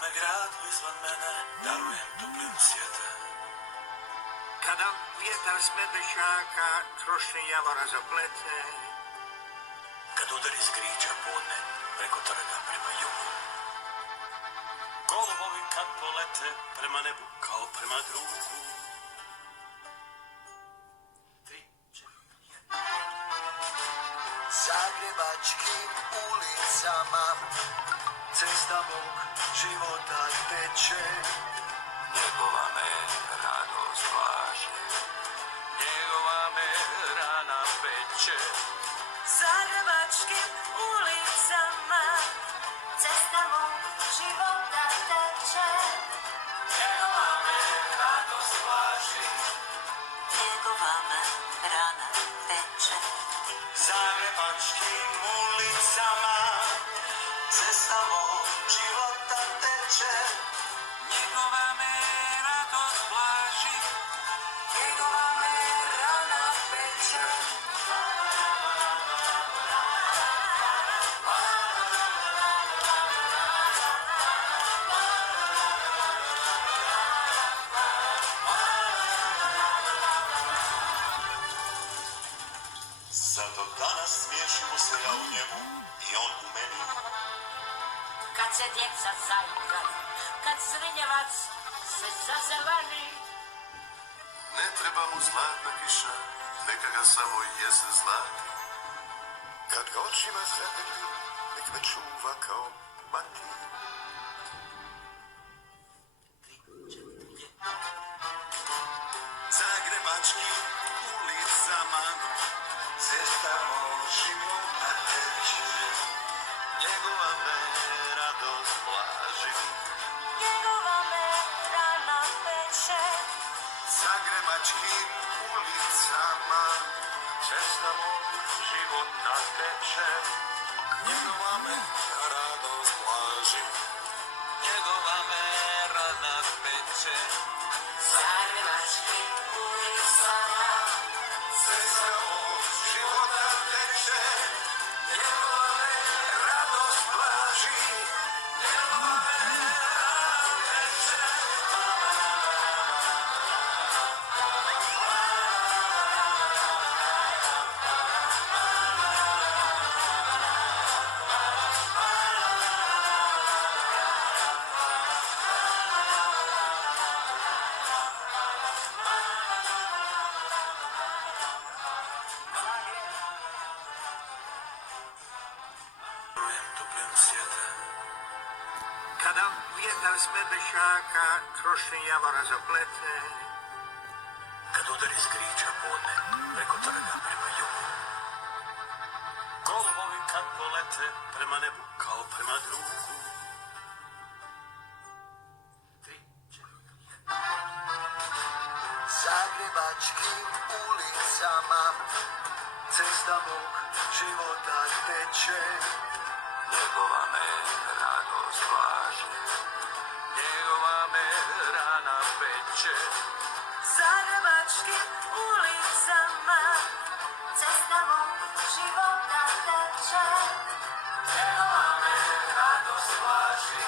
me grad izvan mene, darujem toplinu svijeta. Kada vjetar s medvešaka trošni javora zaplete, Kad udari s griča podne, preko trga prema jugu. Golubovi kad polete, prema nebu kao prema drugu. Zagrebačkim ulicama cesta mog života teče. Njegova me radost važe, njegova me rana peče. Zagrebačkim ulicama cesta mog života teče. Njegova me radost važi, Njegova me rana peče. Zagrebačkim ulicama cesta mog života teče. njegova me radost blaži. Njegova me rana peče. Zato danas smiješimo se ja u njemu i on u meni. Kad se djeca zaigraju, kad zrinjevac se zazeleni, Ne treba mu zlatna kiša, neka ga samo jese zlati. Kad ga očima zagrli, nek me čuva kao mati. Zagrebačkim ulicama cesta mog života teče. Njegova me radost blaži. njegova me rana peče. Zagrebačkim ulicama cesta mog života teče. Njegova me radost blaži. Njegova me rana peče. Zagrebačkim ulicama Cesta mog života teče. Njegova me radost blaži. Njegova me rana peče. Darujem toplinu svijeta. kada vjetar s medvešaka trošni javora zaplete, Kad udari s griča podne, preko trga prema jugu. Golubovi kad polete, prema nebu kao prema drugu. Zagrebačkim ulicama cesta mog života teče. Njegova me radost važi, njegova me rana peče. Zagrebačkim ulicama cesta mog života teče. Njegova me radost važi,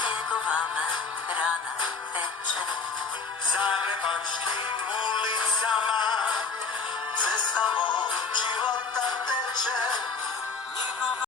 Njegova me rana peče. Zagrebačkim ulicama cesta mog života teče.